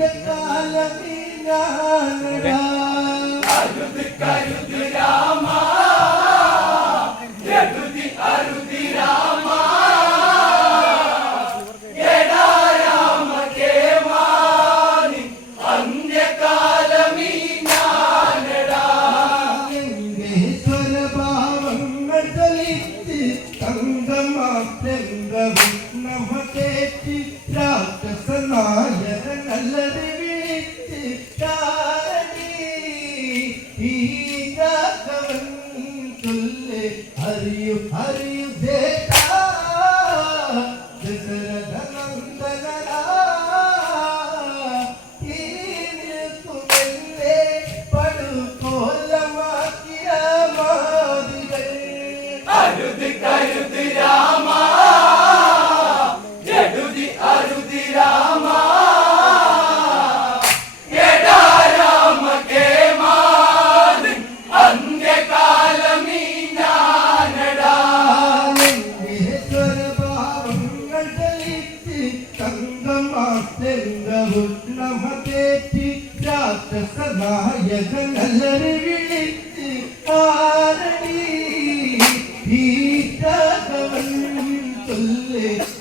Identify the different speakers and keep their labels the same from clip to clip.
Speaker 1: العالمين يا
Speaker 2: هلا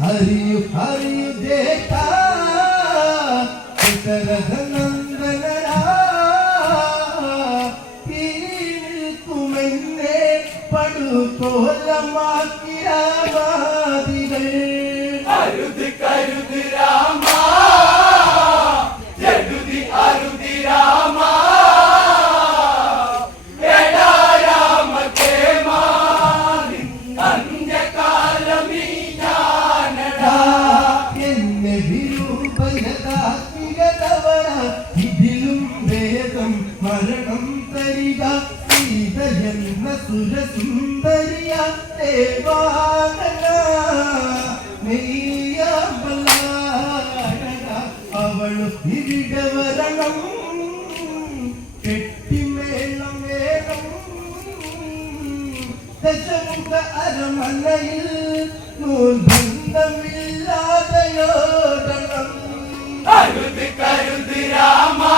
Speaker 2: हरियु हरियु देखा ശരണം തരിക സീതയെന്ന സുരസുന്ദരിയ ദേവാനന. അവളും ഇവിടെ വരണം. കെട്ടിമേളം വേണം ദശമുഖ അരമനയിൽ നൂൽ
Speaker 1: ബന്ധമില്ലാതെയോരണം കരുതി രാമാ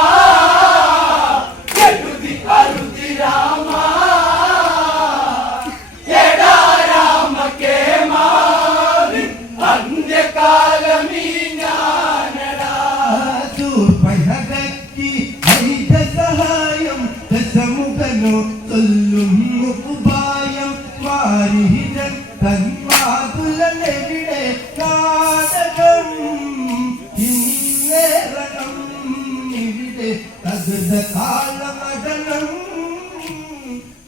Speaker 2: ഫഹദക്കി ഐദ സഹായം ദശമുഖനോ സൊല്ലും മുഖുബായം വാരിഹിതൻ തന്മാതുലനെവിടെ കാടകം ഇന്നേറണം ഇവിടെ തകൃത കാലമടനം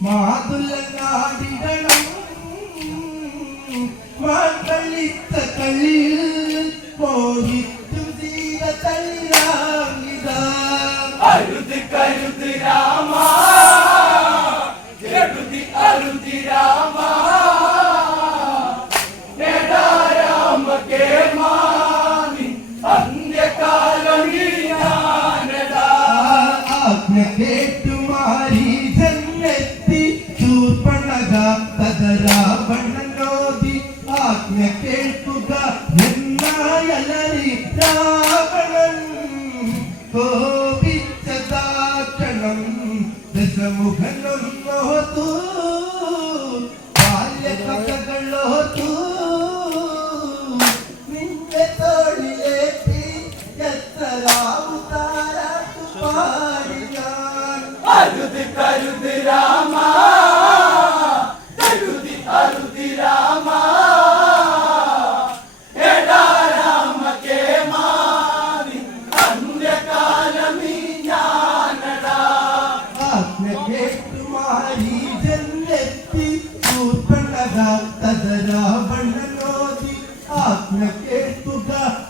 Speaker 2: മാതുല കോപിച്ചതാക്കണം. ദശമുഖനൊന്നോത്തു ബാല്യകഥകളോത്തു നിന്റെ തോളിലേറ്റി എത്ര പാടി ഞാൻ
Speaker 1: അരുത് കരുത് രാമ.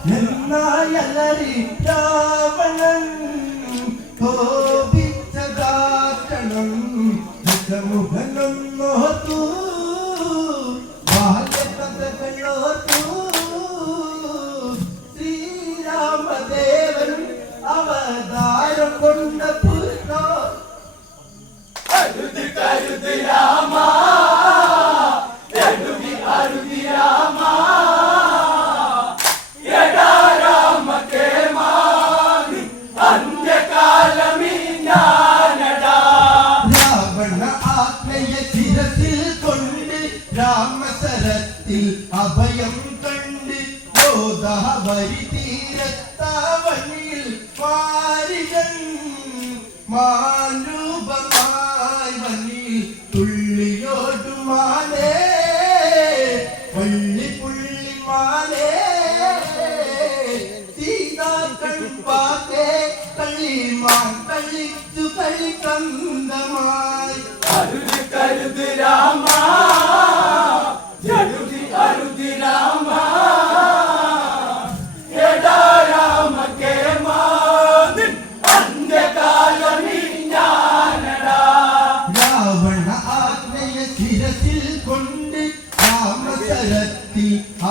Speaker 2: مما يلي لا രാമസരത്തിൽ അഭയം കണ്ട് ഗോദാവരി തീരത്താവണിയിൽ മാരികൻ മാരൂപമായി വന്നിൽ തുള്ളിയോടുമാലേ പള്ളി പുള്ളി മാലേ സീതാ പാകെ കളിമാൻ കളിച്ചു കളി
Speaker 1: കന്തമായി. കരുത് രാമ.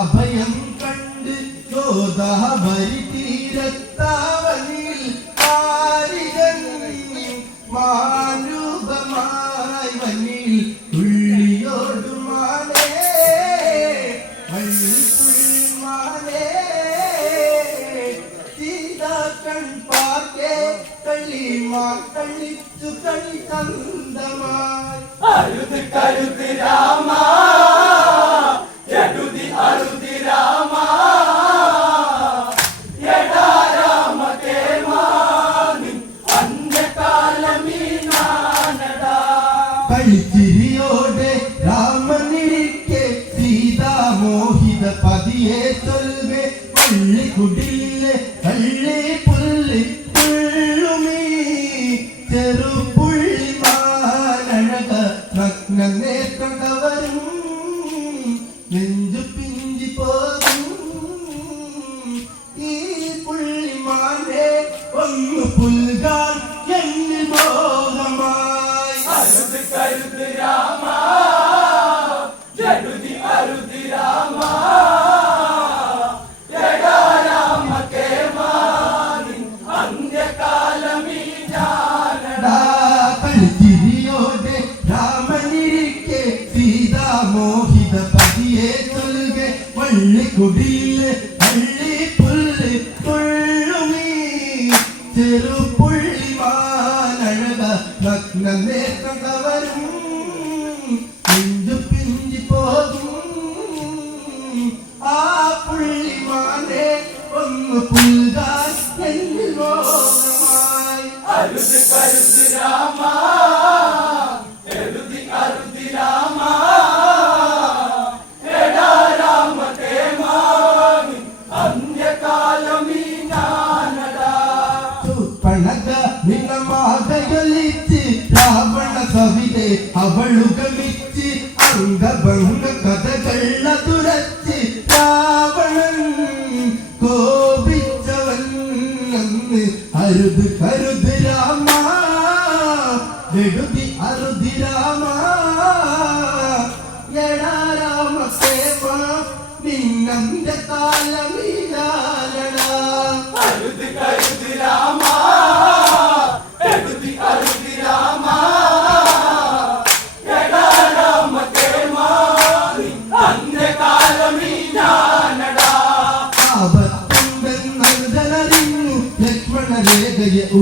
Speaker 2: അഭയം കണ്ട് ഗോദാവരി തീരത്താവനിൽ കാരികൻ മാനുപമായി വന്നിൽ തുള്ളിയോടുമാനേ വള്ളിപ്പുള്ളിമാനേ സീതാക്കൺ പാർക്കെ കളിമാ കളിച്ചു കളി കന്തമായി
Speaker 1: അരുത് കരുത് രാമ
Speaker 2: കളിച്ചിരിയോടെ രാമനിരിക്കെ സീതാമോഹിത പതിയെ ചൊൽവേ പള്ളി കുടിലെ പള്ളി പുല്ലി പുള്ളുമീ ചെറുപുള്ളി മാനഴക നഗ്നേ നേത്രവരും വള്ളിക്കുടിയിൽ പള്ളി പുല്ല് തുള്ളുമീ ചെറുപുള്ളി മാനഴക നഗ്ന നേത്രവരും പിഞ്ചു പിഞ്ചി പോകും. ആ പുള്ളിമാനെ ഒന്ന് മോഹമായി.
Speaker 1: അരുത് കരുത് രാമ.
Speaker 2: സവിതെ അവളുഗമിച്ച് അംഗഭംഗ കഥകള തുരച്ച് രാവണൻ കോപിച്ചവൻ അരുത് കരുത്.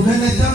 Speaker 2: ഉടനെ